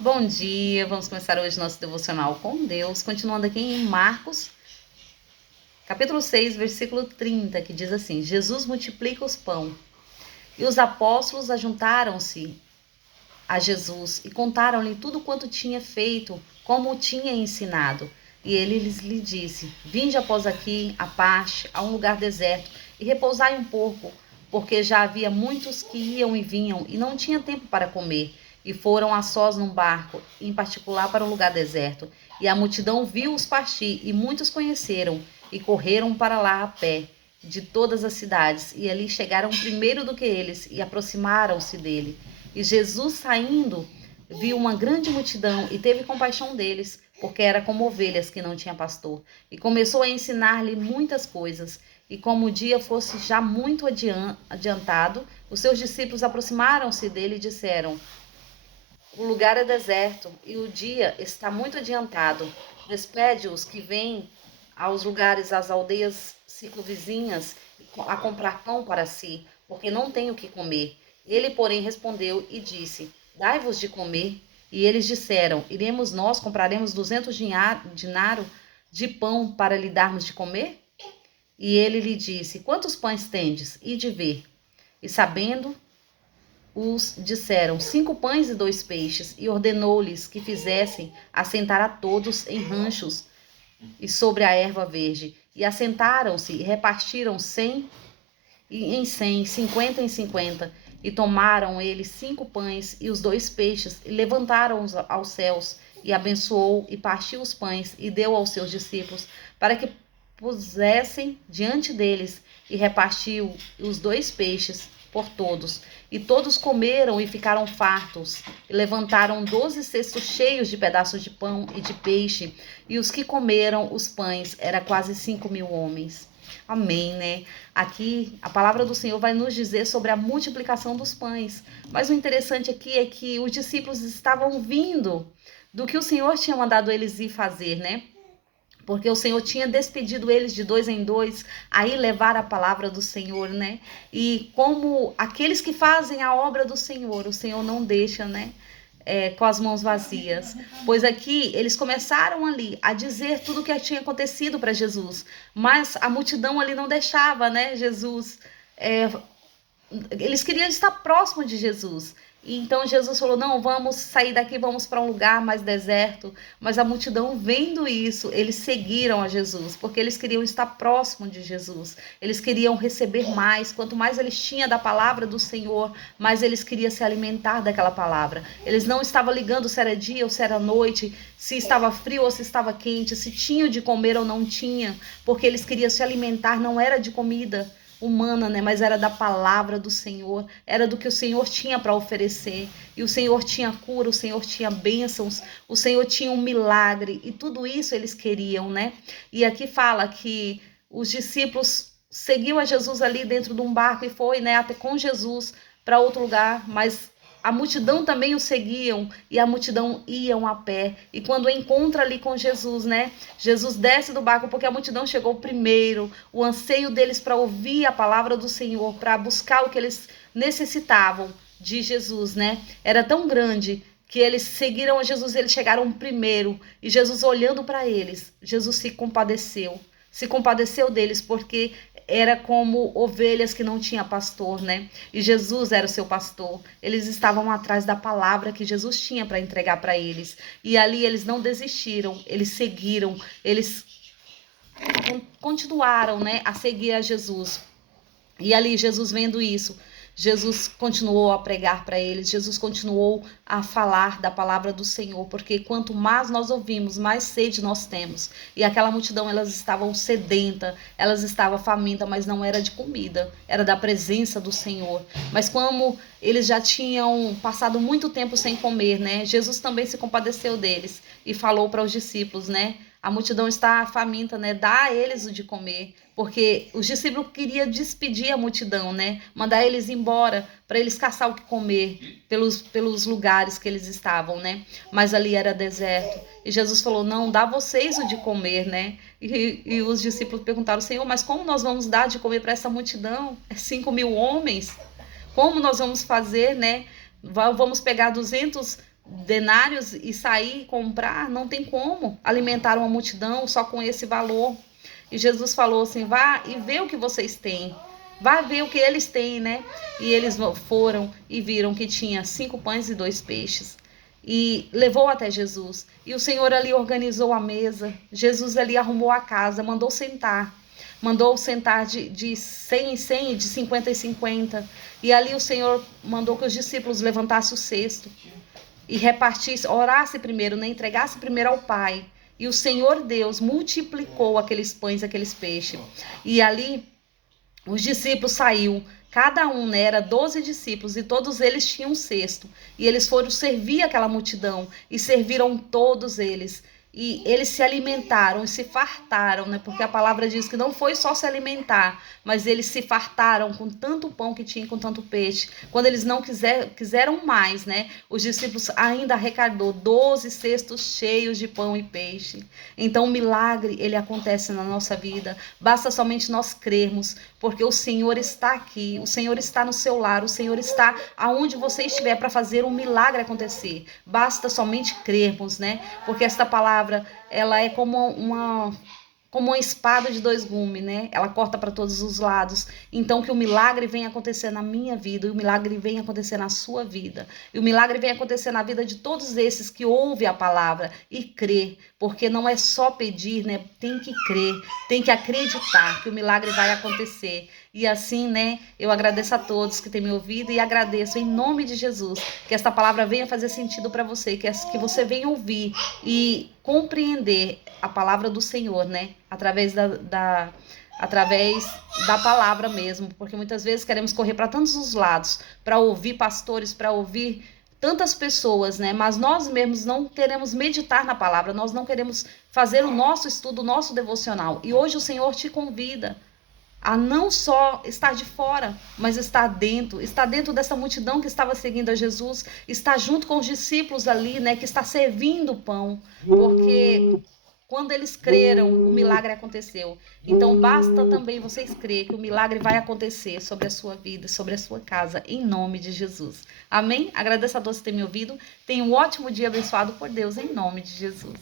Bom dia, vamos começar hoje nosso devocional com Deus, continuando aqui em Marcos, capítulo 6, versículo 30, que diz assim: Jesus multiplica os pão. E os apóstolos ajuntaram-se a Jesus e contaram-lhe tudo quanto tinha feito, como o tinha ensinado. E ele lhe disse: Vinde após aqui, à parte, a um lugar deserto, e repousai um pouco, porque já havia muitos que iam e vinham, e não tinha tempo para comer. E foram a sós num barco, em particular para um lugar deserto. E a multidão viu-os partir, e muitos conheceram, e correram para lá a pé, de todas as cidades, e ali chegaram primeiro do que eles, e aproximaram-se dele. E Jesus, saindo, viu uma grande multidão e teve compaixão deles, porque era como ovelhas que não tinha pastor. E começou a ensinar-lhe muitas coisas. E como o dia fosse já muito adiantado, os seus discípulos aproximaram-se dele e disseram: O lugar é deserto e o dia está muito adiantado. Despede-os que vêm aos lugares, às aldeias circunvizinhas, a comprar pão para si, porque não têm o que comer. Ele, porém, respondeu e disse: Dai-vos de comer. E eles disseram: Iremos nós, compraremos 200 dinários de pão para lhe darmos de comer? E ele lhe disse: Quantos pães tendes? Ide ver. E sabendo, os disseram: 5 pães e 2 peixes. E ordenou-lhes que fizessem assentar a todos em ranchos e sobre a erva verde. E assentaram-se e repartiram 100 em 100, 50 em 50. E tomaram eles 5 pães e os 2 peixes, e levantaram-os aos céus, e abençoou, e partiu os pães, e deu aos seus discípulos, para que pusessem diante deles, e repartiu os 2 peixes por todos. E todos comeram e ficaram fartos, e levantaram 12 cestos cheios de pedaços de pão e de peixe, e os que comeram os pães era quase 5.000 homens. Amém, né? Aqui a palavra do Senhor vai nos dizer sobre a multiplicação dos pães. Mas o interessante aqui é que os discípulos estavam vindo do que o Senhor tinha mandado eles ir fazer, né? Porque o Senhor tinha despedido eles de 2 em 2, aí levar a palavra do Senhor, né? E como aqueles que fazem a obra do Senhor, o Senhor não deixa, né? Com as mãos vazias. Pois aqui eles começaram ali a dizer tudo o que tinha acontecido para Jesus, mas a multidão ali não deixava, né? Jesus, eles queriam estar próximo de Jesus. E então Jesus falou: não, vamos sair daqui, vamos para um lugar mais deserto. Mas a multidão, vendo isso, eles seguiram a Jesus, porque eles queriam estar próximo de Jesus. Eles queriam receber mais. Quanto mais eles tinham da palavra do Senhor, mais eles queriam se alimentar daquela palavra. Eles não estavam ligando se era dia ou se era noite, se estava frio ou se estava quente, se tinha de comer ou não tinha, porque eles queriam se alimentar, não era de comida humana, né? Mas era da palavra do Senhor, era do que o Senhor tinha para oferecer. E o Senhor tinha cura, o Senhor tinha bênçãos, o Senhor tinha um milagre, e tudo isso eles queriam, né? E aqui fala que os discípulos seguiam a Jesus ali dentro de um barco e foi, né, até com Jesus para outro lugar, mas a multidão também o seguiam, e a multidão iam a pé. E quando encontra ali com Jesus, né? Jesus desce do barco porque a multidão chegou primeiro. O anseio deles para ouvir a palavra do Senhor, para buscar o que eles necessitavam de Jesus, né? Era tão grande que eles seguiram a Jesus, eles chegaram primeiro. E Jesus, olhando para eles, Jesus se compadeceu deles, porque era como ovelhas que não tinha pastor, né? E Jesus era o seu pastor. Eles estavam atrás da palavra que Jesus tinha para entregar para eles. E ali eles não desistiram, eles seguiram, eles continuaram, né, a seguir a Jesus. E ali Jesus, vendo isso, Jesus continuou a pregar para eles, Jesus continuou a falar da palavra do Senhor, porque quanto mais nós ouvimos, mais sede nós temos. E aquela multidão, elas estavam sedenta, elas estavam faminta, mas não era de comida, era da presença do Senhor. Mas como eles já tinham passado muito tempo sem comer, né? Jesus também se compadeceu deles e falou para os discípulos, né? A multidão está faminta, né? Dá a eles o de comer, porque os discípulos queriam despedir a multidão, né? Mandar eles embora para eles caçar o que comer pelos lugares que eles estavam, né? Mas ali era deserto. E Jesus falou: não, dá vocês o de comer, né? E os discípulos perguntaram: Senhor, mas como nós vamos dar de comer para essa multidão? É 5.000 homens? Como nós vamos fazer, né? Vamos pegar 200 denários e sair e comprar, não tem como alimentar uma multidão só com esse valor. E Jesus falou assim, vá e vê o que vocês têm. Vá ver o que eles têm, né? E eles foram e viram que tinha 5 pães e 2 peixes. E levou até Jesus. E o Senhor ali organizou a mesa. Jesus ali arrumou a casa, mandou sentar. Mandou sentar de 100 em 100, de 50 em 50. E ali o Senhor mandou que os discípulos levantassem o cesto e repartisse, orasse primeiro, né? Entregasse primeiro ao Pai. E o Senhor Deus multiplicou aqueles pães, aqueles peixes. E ali os discípulos saíram, cada um, né, era 12 discípulos, e todos eles tinham um cesto. E eles foram servir aquela multidão, e serviram todos eles. E eles se alimentaram e se fartaram, né? Porque a palavra diz que não foi só se alimentar, mas eles se fartaram com tanto pão que tinha, com tanto peixe. Quando eles não quiseram mais, né? Os discípulos ainda arrecadou 12 cestos cheios de pão e peixe. Então o milagre, ele acontece na nossa vida. Basta somente nós crermos, porque o Senhor está aqui, o Senhor está no seu lar, o Senhor está aonde você estiver para fazer um milagre acontecer. Basta somente crermos, né? Porque esta palavra, ela é como uma espada de 2 gumes, né? Ela corta para todos os lados. Então que o milagre venha acontecer na minha vida, e o milagre venha acontecer na sua vida, e o milagre venha acontecer na vida de todos esses que ouvem a palavra e crê, porque não é só pedir, né? Tem que crer, tem que acreditar que o milagre vai acontecer. E assim, né, eu agradeço a todos que têm me ouvido, e agradeço em nome de Jesus que esta palavra venha fazer sentido para você, que você venha ouvir e compreender a palavra do Senhor, né, através através da palavra mesmo, porque muitas vezes queremos correr para tantos os lados, para ouvir pastores, para ouvir tantas pessoas, né? Mas nós mesmos não queremos meditar na palavra, nós não queremos fazer o nosso estudo, o nosso devocional. E hoje o Senhor te convida a não só estar de fora, mas estar dentro dessa multidão que estava seguindo a Jesus, estar junto com os discípulos ali, né, que está servindo o pão, porque quando eles creram, o milagre aconteceu. Então basta também vocês crer que o milagre vai acontecer sobre a sua vida, sobre a sua casa, em nome de Jesus. Amém? Agradeço a todos por terem me ouvido. Tenha um ótimo dia abençoado por Deus, em nome de Jesus.